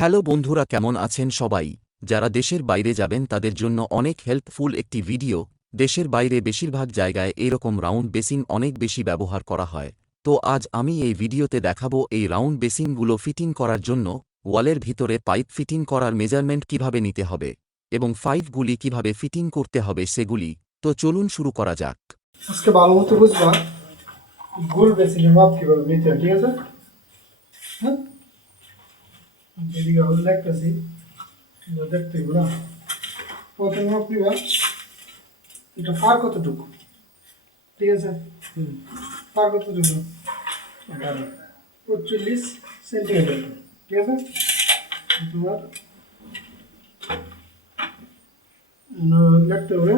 Hello বন্ধুরা, কেমন আছেন সবাই? যারা দেশের বাইরে যাবেন তাদের জন্য অনেক হেল্পফুল একটি ভিডিও। দেশের বাইরে বেশিরভাগ জায়গায় এরকম রাউন্ড বেসিন অনেক বেশি ব্যবহার করা হয়। তো আজ আমি এই ভিডিওতে দেখাবো এই রাউন্ড বেসিনগুলো ফিটিং করার জন্য ওয়ালের ভিতরে পাইপ ফিটিং করার মেজারমেন্ট কিভাবে নিতে হবে এবং পাইপগুলি কিভাবে ফিটিং করতে হবে সেগুলি। তো চলুন শুরু করা যাক। আজকে ভালো মতো বুঝবা গোল বেসিনের মাপ কিভাবে নিতে হয়, ঠিক আছে? হ্যাঁ, যেদিকে আমি দেখতেছি দেখতে না। প্রথমে মাপ নিবা এটা পার কতটুকু, ঠিক আছে? পার কতটুকু? 45 সেন্টিমিটার, ঠিক আছে? তোমার দেখতে হবে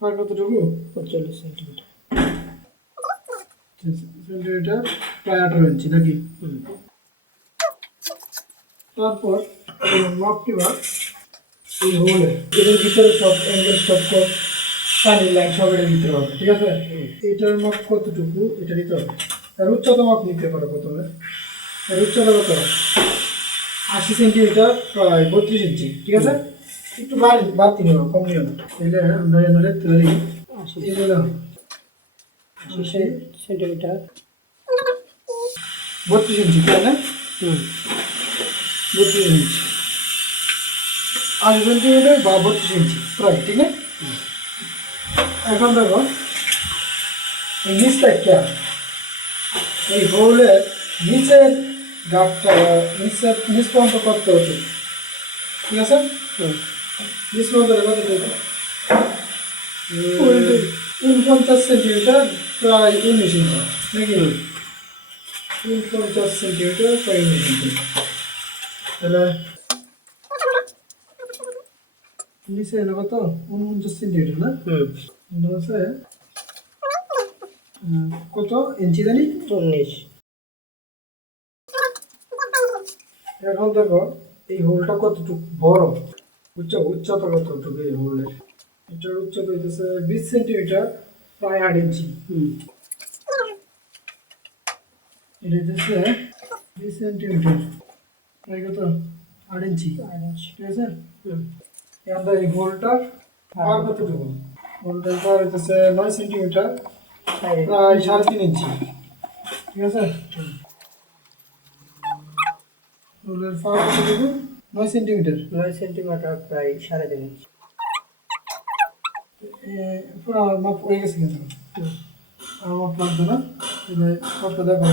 পার কতটুকু? 45 সেন্টিমিটার। সেন্টিমিটার প্রায় 18 ইঞ্চি নাকি? তারপর মাপ নিবা এই হোলে, এটার ভিতরে সব অ্যাঙ্গেল সব পানির লাইন সব এটার ভিতরে হবে, ঠিক আছে? এটার মাপ কতটুকু এটা নিতে হবে। আর উচ্চতা মাপ নিতে পারো প্রথমে। এর উচ্চতা কত? 80 সেন্টিমিটার, প্রায় 32 ইঞ্চি, ঠিক আছে? একটু বাড়তি নিও, কম নিও না। এটা আমরা এনারে তৈরি 80 সেন্টিমিটার 32 ইঞ্চি, তাই না? 32 ইঞ্চি 80 সেন্টিমিটার বা 32 ইঞ্চি প্রায়, ঠিক আছে? এখন দেখো এই নিচটা কে এই হোলের নিচের গাঁটটা নিচ পর্যন্ত করতে হতো, ঠিক আছে? নিচ পর্যন্ত কত দেবো? 49 সেন্টিমিটার, প্রায় 19 ইঞ্চি নাকি? 49 সেন্টিমিটার, প্রায় 19 ইঞ্চি। তাহলে নিচে এলো কত? 49 সেন্টিমিটার না? আছে কত ইঞ্চি জানি? 19। এখন দেখো এই হোলটা কতটুকু বড়, উচ্চতা কতটুকু এই হোলের? এটার উচ্চতা হইতেছে 20 সেন্টিমিটার, প্রায় 8 ইঞ্চি। এটা হইতেছে 20 সেন্টিমিটার, প্রায় কত? 8 ইঞ্চি, ঠিক আছে? এখন এই হোলটার পার কতটুকু? হোলটার পার হইতেছে 9 সেন্টিমিটার, প্রায় 3.5 ইঞ্চি, ঠিক আছে? হোলের পার কতটুকু? 9 সেন্টিমিটার, 9 সেন্টিমিটার, প্রায় 3.5 ইঞ্চি। পুরো মাপ হয়ে গেছে কিন্তু আর মাপ লাগবে না। তাহলে মাপটা দেখো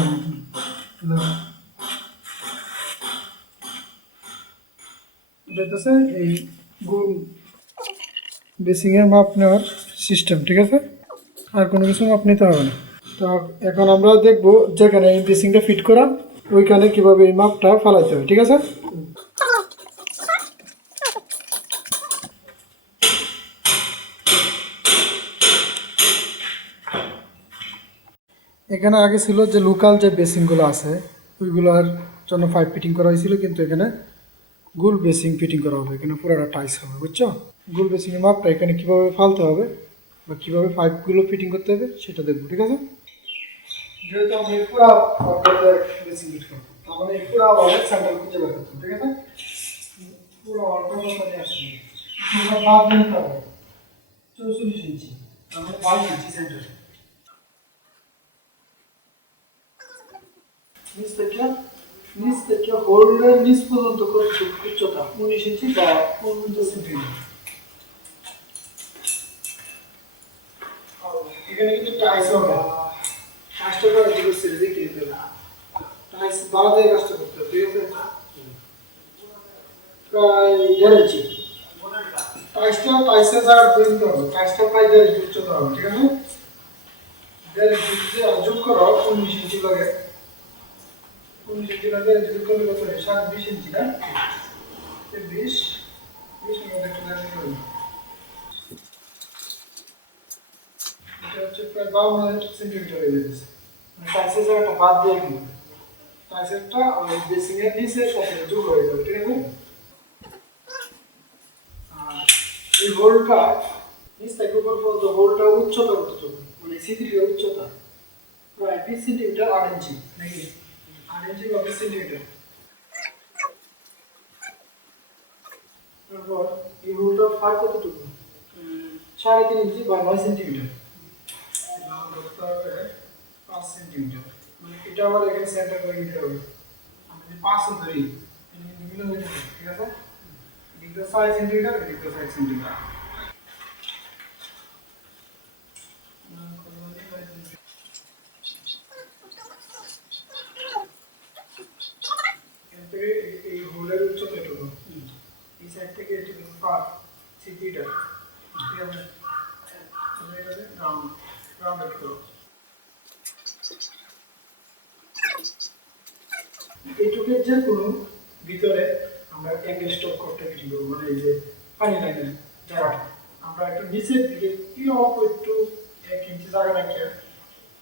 এটা হচ্ছে এই গোল বেসিংয়ের মাপ নেওয়ার সিস্টেম, ঠিক আছে? আর কোনো কিছু মাপ নিতে হবে না। তো এখন আমরা দেখবো যেখানে এই বেসিংটা ফিট করা ওইখানে কিভাবে এই মাপটা ফালাইতে হবে, ঠিক আছে? এখানে আগে ছিল যে লোকাল যে বেসিংগুলো আছে ওইগুলোর জন্য পাইপ ফিটিং করা হয়েছিল, কিন্তু এখানে গোল বেসিং ফিটিং করা হবে। এখানে পুরোটা টাইস হবে, বুঝছো? গোল বেসিংয়ের মাপটা এখানে কীভাবে ফালতে হবে বা কীভাবে পাইপগুলো ফিটিং করতে হবে সেটা দেখবো, ঠিক আছে? যেহেতু আমি পুরো বেসিং ফিট করবো, তাহলে এই পুরো ওয়ালের সেন্টার খুঁজে বের করতে হবে, ঠিক আছে? পুরো ওয়ালটা নিয়ে আসবে, বাদ দিতে হবে 64 ইঞ্চি, তাহলে 22 ইঞ্চি সেন্টার। নিচ থেকে হোল্ডের নিচ পর্যন্ত উচ্চতা 19 ইঞ্চি বা 49 সেন্টিমিটার। এখানে কিন্তু টাইস হবে, টাইসটা করে দিকে ছেড়ে দিয়ে দিতে হবে। টাইস বাড়া দিয়ে কাজটা করতে হবে, ঠিক আছে? প্রায় 1.5 ইঞ্চি টাইসের জায়গা করে দিতে হবে। টাইসটা প্রায় 1.5 ইঞ্চি উচ্চতা হবে, ঠিক আছে? 1.5 ইঞ্চি যোগ করো 19 ইঞ্চি লাগে। 19 ইঞ্চি লাগে যোগ করলে কত হয়? 20 ইঞ্চি না? 20 মধ্যে একটা লাগে করুন। এটা হচ্ছে প্রায় 52 সেন্টিমিটার হয়ে যাচ্ছে। মানে টাইসের জায়গাটা বাদ দিয়ে গেল, টাইসেরটা ওই বেসিংয়ের নিচের সাথে যোগ হয়ে যাবে, ঠিক আছে? আর এই হোলটা নিচ থেকে উপর পর্যন্ত হোলটা উচ্চতা কতটুকু, মানে সিঁড়ির উচ্চতা প্রায় 20 সেন্টিমিটার, 8 ইঞ্চি নাকি? 8 ইঞ্চি বা 20 সেন্টিমিটার। তারপর এই হোলটার ফার কতটুকু 3.5 ইঞ্চি বা 9 সেন্টিমিটার, ধরতে হবে 5 সেন্টিমিটার, মানে এটা আবার এখানে সেন্টার করে দিতে হবে। আমি যদি 5 ধরি তাহলে কিন্তু মিলে হয়ে যাবে, ঠিক আছে? এদিকে 6 সেন্টিমিটার, এদিকে 6 সেন্টিমিটার। এই হোলের উচ্চতা এটুকু, এই সাইড থেকে এটুকু 5 সেন্টিমিটার, ঠিক আছে? এটাকে রাউন্ড করো। এইটুকের যে কোনো ভিতরে আমরা অ্যাঙ্গেল স্টপ করতে ফিটিং করবো, মানে এই যে পানি লাইনের জায়গাটা আমরা একটু নিচের দিকে কি অল্প একটু 1 ইঞ্চি জায়গা রাখি,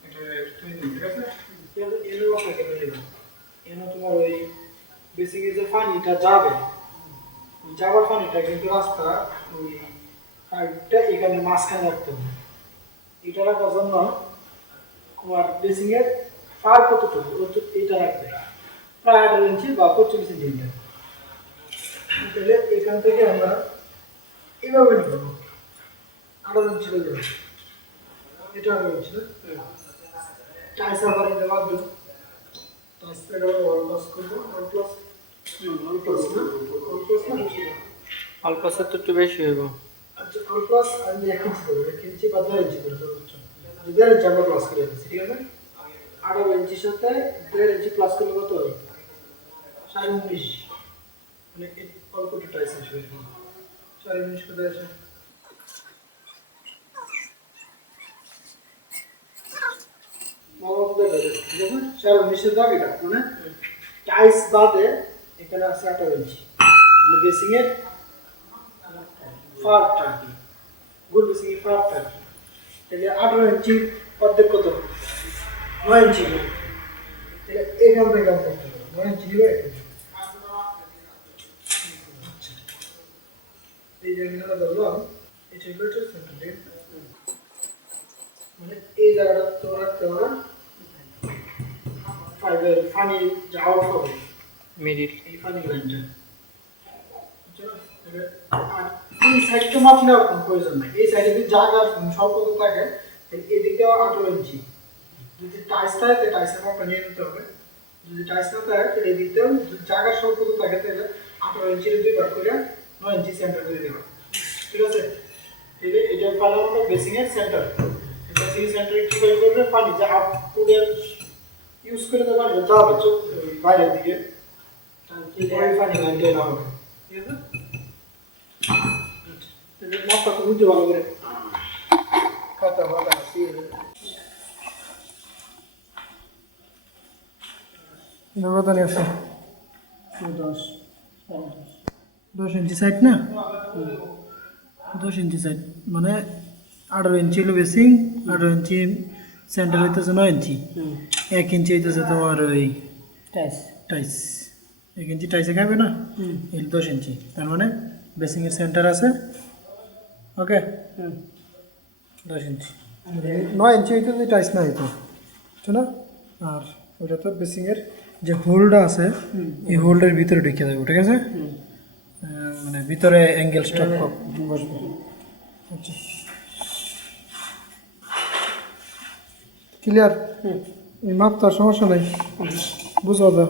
এটা তৈরি দিই, ঠিক আছে? এর আপনাকে নিয়ে যাবেন, এর তোমার ওই বেসিকে যে পানিটা যাবে, ওই যাবার পানিটা কিন্তু রাস্তা ওই পাইপটা এখানে মাঝখানে রাখতে হবে। এটা রাখার জন্য তোমার বেসিংয়ের ফার কতটুকু এটা রাখবে প্রায় 18 ইঞ্চি বা 25 সেন্টিমিটার। তাহলে এখান থেকে আমরা এভাবে নিব, 18 ইঞ্চি হয়ে যাবে, এটা 18 ইঞ্চি না? টাইস আবার এটা লাগবে, টাইস থেকে ওয়াল প্লাস করবো, ওয়াল প্লাস না, ওয়াল প্লাস না, অল্পসে তো একটু বেশি হইব। আচ্ছা ওয়াল প্লাস আমি 1 ইঞ্চি দেবো, 1 ইঞ্চি বা 2 ইঞ্চি করে দেবো, 2 ইঞ্চি আমরা প্লাস করে দিচ্ছি, ঠিক আছে? 18 ইঞ্চির সাথে 2 ইঞ্চি প্লাস করলে কত হবে? 19.5, মানে অল্প একটু টাইস আসবে, 19.5 কোথায় আছে? ঠিক আছে, 19.5 দাগিটা মানে টাইস বাদে এখানে আছে 18 ইঞ্চি, মানে বেসিং এর ফারটা কি, গোল বেসিং এর ফারটা কি, তাহলে 18 ইঞ্চি অর্ধেক কত? 9 ইঞ্চি। তাহলে এখান থেকে আমরা করতে হবে 9 ইঞ্চি নিবে, এই জায়গাটা ধরলাম, এটা হলো সেন্টার, মানে এই জায়গাটা তো রাখতে হবে ফাইবার ফানি যা আউট হবে মিডিল এই ফানি লাইনটা, আর এই সাইডটা মাপ নেওয়ার কোনো প্রয়োজন নেই। এই সাইডে যদি জায়গা স্বল্পতা থাকে তাহলে এদিকেও 18 ইঞ্চি, যদি টাইস থাকে তাহলে টাইসের মাপটা নিয়ে নিতে হবে, যদি টাইস না থাকে তাহলে এদিকেও যদি জায়গা স্বল্পতা থাকে তাহলে 18 ইঞ্চির 2 ভাগ করে 9 ইঞ্চি সেন্টার করে দেবে, ঠিক আছে? তাহলে এটা পারলাম আমরা বেসিং এর সেন্টার। বেসিং সেন্টারে কিভাবে করবে, পানি যা আউটপুটের ইউজ করে দেবেন যাবে বাইরের দিকে, ওই পানি লাইনটা এনে হবে, ঠিক আছে? তাহলে মাপটা তো বুঝতে ভালো করে খাতা ভালো আছে, কত নিয়ে আসছে? 10 ইঞ্চি সাইড না, 10 ইঞ্চি সাইড মানে 18 ইঞ্চি হলো বেসিং, 18 ইঞ্চি সেন্টার হইতেছে 9 ইঞ্চি, 1 ইঞ্চি হইতেছে তোমার ওই টাইস টাইস, 1 ইঞ্চি টাইসে খাবে না, এই 10 ইঞ্চি, তার মানে বেসিংয়ের সেন্টার আছে, ওকে 10 ইঞ্চি, 9 ইঞ্চি হইতে যদি টাইস না হইতো, ঠিক না? আর ওটা তো বেসিংয়ের যে হোলটা আছে এই হোল্ডের ভিতরে ঢুকে দেবো, ঠিক আছে? মানে ভিতরে অ্যাঙ্গেল স্টপ বসবে, আচ্ছা ক্লিয়ার? এই মাপ তো আর সমস্যা নেই, বুঝো তো?